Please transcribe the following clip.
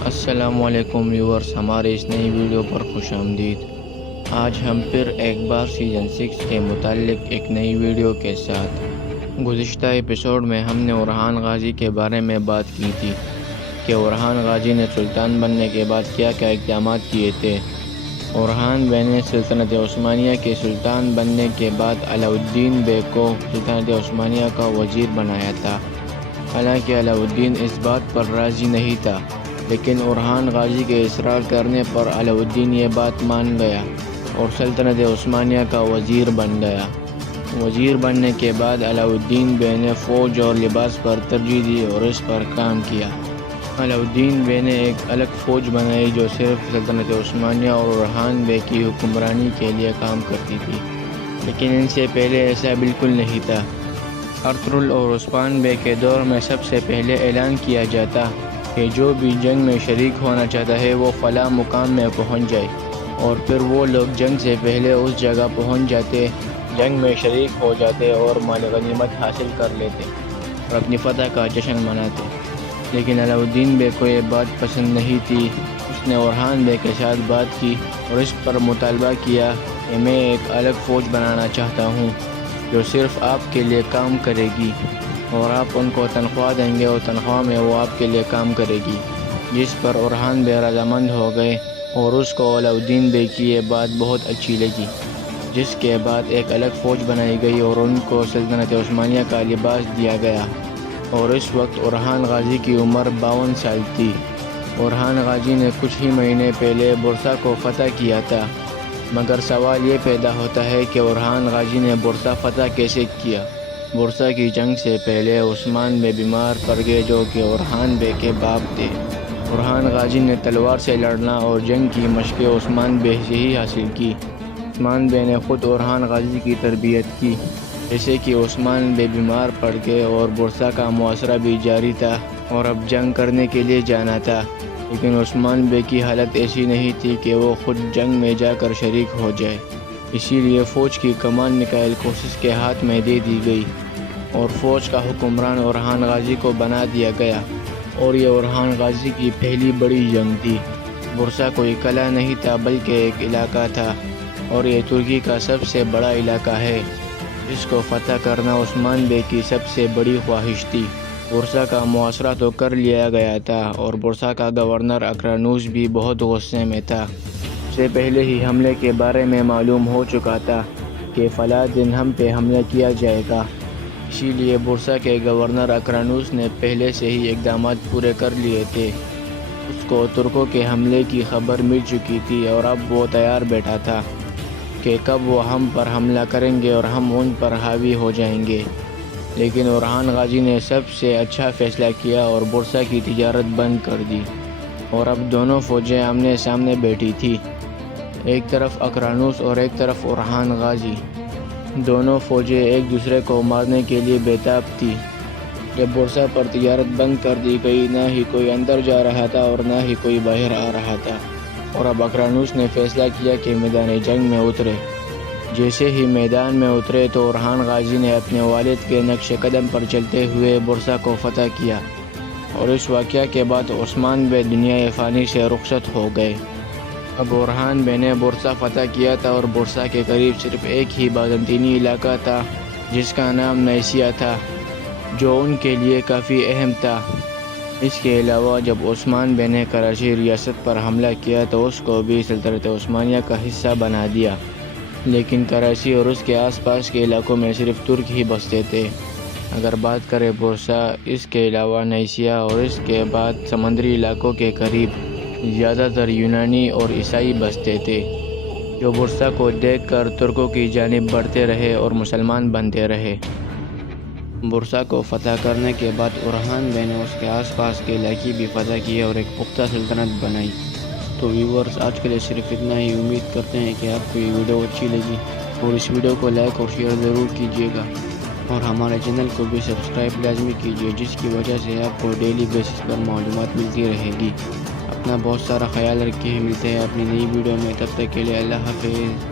السلام علیکم ویورز، ہمارے اس نئی ویڈیو پر خوش آمدید۔ آج ہم پھر ایک بار سیزن 6 کے متعلق ایک نئی ویڈیو کے ساتھ۔ گزشتہ ایپیسوڈ میں ہم نے اورحان غازی کے بارے میں بات کی تھی کہ اورحان غازی نے سلطان بننے کے بعد کیا کیا اقدامات کیے تھے۔ اورحان بے نے سلطنت عثمانیہ کے سلطان بننے کے بعد علاؤالدین بے کو سلطنت عثمانیہ کا وزیر بنایا تھا۔ حالانکہ علاؤالدین اس بات پر راضی نہیں تھا، لیکن اورحان غازی کے اصرار کرنے پر علاؤالدین یہ بات مان گیا اور سلطنت عثمانیہ کا وزیر بن گیا۔ وزیر بننے کے بعد علاؤالدین بے نے فوج اور لباس پر ترجیح دی اور اس پر کام کیا۔ علاؤالدین بے نے ایک الگ فوج بنائی جو صرف سلطنت عثمانیہ اور اورحان بے کی حکمرانی کے لیے کام کرتی تھی، لیکن ان سے پہلے ایسا بالکل نہیں تھا۔ ارطغرل اور عثمان بے کے دور میں سب سے پہلے اعلان کیا جاتا کہ جو بھی جنگ میں شریک ہونا چاہتا ہے وہ فلاں مقام میں پہنچ جائے، اور پھر وہ لوگ جنگ سے پہلے اس جگہ پہنچ جاتے، جنگ میں شریک ہو جاتے اور مال غنیمت حاصل کر لیتے اور اپنی فتح کا جشن مناتے۔ لیکن علاؤالدین بے کو یہ بات پسند نہیں تھی۔ اس نے اورحان بے کے ساتھ بات کی اور اس پر مطالبہ کیا کہ میں ایک الگ فوج بنانا چاہتا ہوں جو صرف آپ کے لیے کام کرے گی، اور آپ ان کو تنخواہ دیں گے اور تنخواہ میں وہ آپ کے لیے کام کرے گی۔ جس پر اورحان بے رضامند ہو گئے اور اس کو علاؤالدین بے کی یہ بات بہت اچھی لگی، جس کے بعد ایک الگ فوج بنائی گئی اور ان کو سلطنت عثمانیہ کا لباس دیا گیا۔ اور اس وقت اورحان غازی کی عمر 52 سال تھی۔ اورحان غازی نے کچھ ہی مہینے پہلے بورسا کو فتح کیا تھا، مگر سوال یہ پیدا ہوتا ہے کہ اورحان غازی نے بورسا فتح کیسے کیا؟ بورسا کی جنگ سے پہلے عثمان بے بیمار پڑ گئے جو کہ اورحان بے کے باپ تھے۔ اورحان غازی نے تلوار سے لڑنا اور جنگ کی مشقیں عثمان بے سے ہی حاصل کی۔ عثمان بے نے خود اورحان غازی کی تربیت کی۔ جیسے کہ عثمان بے بیمار پڑ گئے اور بورسا کا محاصرہ بھی جاری تھا اور اب جنگ کرنے کے لیے جانا تھا، لیکن عثمان بے کی حالت ایسی نہیں تھی کہ وہ خود جنگ میں جا کر شریک ہو جائے۔ اسی لیے فوج کی کمان مکائیل کوسس کے ہاتھ میں دے دی گئی اور فوج کا حکمران اورحان غازی کو بنا دیا گیا، اور یہ اورحان غازی کی پہلی بڑی جنگ تھی۔ بورسا کوئی قلعہ نہیں تھا بلکہ ایک علاقہ تھا، اور یہ ترکی کا سب سے بڑا علاقہ ہے جس کو فتح کرنا عثمان بے کی سب سے بڑی خواہش تھی۔ بورسا کا محاصرہ تو کر لیا گیا تھا اور بورسا کا گورنر اقرانوس بھی بہت غصے میں تھا۔ سے پہلے ہی حملے کے بارے میں معلوم ہو چکا تھا کہ فلاں دن ہم پہ حملہ کیا جائے گا۔ اسی لیے بورسا کے گورنر اقرانوس نے پہلے سے ہی اقدامات پورے کر لیے تھے۔ اس کو ترکوں کے حملے کی خبر مل چکی تھی اور اب وہ تیار بیٹھا تھا کہ کب وہ ہم پر حملہ کریں گے اور ہم ان پر حاوی ہو جائیں گے۔ لیکن اورحان غازی نے سب سے اچھا فیصلہ کیا اور بورسا کی تجارت بند کر دی، اور اب دونوں فوجیں آمنے سامنے بیٹھی تھی، ایک طرف اقرانوس اور ایک طرف اورحان غازی۔ دونوں فوجیں ایک دوسرے کو مارنے کے لیے بےتاب تھی۔ جب بورسا پر تجارت بند کر دی گئی، نہ ہی کوئی اندر جا رہا تھا اور نہ ہی کوئی باہر آ رہا تھا، اور اب اقرانوس نے فیصلہ کیا کہ میدان جنگ میں اترے۔ جیسے ہی میدان میں اترے تو اورحان غازی نے اپنے والد کے نقش قدم پر چلتے ہوئے بورسا کو فتح کیا، اور اس واقعہ کے بعد عثمان بے دنیا فانی سے رخصت ہو گئے۔ اب اورحان بے نے بورسا فتح کیا تھا اور بورسا کے قریب صرف ایک ہی بازنطینی علاقہ تھا جس کا نام نیسیا تھا، جو ان کے لیے کافی اہم تھا۔ اس کے علاوہ جب عثمان بے نے کراچی ریاست پر حملہ کیا تو اس کو بھی سلطنت عثمانیہ کا حصہ بنا دیا، لیکن کراچی اور اس کے آس پاس کے علاقوں میں صرف ترک ہی بستے تھے۔ اگر بات کریں بورسا، اس کے علاوہ نیسیا اور اس کے بعد سمندری علاقوں کے قریب زیادہ تر یونانی اور عیسائی بستے تھے، جو بورسا کو دیکھ کر ترکوں کی جانب بڑھتے رہے اور مسلمان بنتے رہے۔ بورسا کو فتح کرنے کے بعد اورحان بے نے اس کے آس پاس کے علاقے بھی فتح کیے اور ایک پختہ سلطنت بنائی۔ تو ویورز، آج کے لیے صرف اتنا ہی۔ امید کرتے ہیں کہ آپ کو یہ ویڈیو اچھی لگی، اور اس ویڈیو کو لائک اور شیئر ضرور کیجیے گا، اور ہمارے چینل کو بھی سبسکرائب لازمی کیجیے، جس کی وجہ سے آپ کو ڈیلی بیسس پر معلومات ملتی رہے گی۔ اپنا بہت سارا خیال رکھیں، ملتے ہیں اپنی نئی ویڈیو میں، تب تک کے لیے اللہ حافظ۔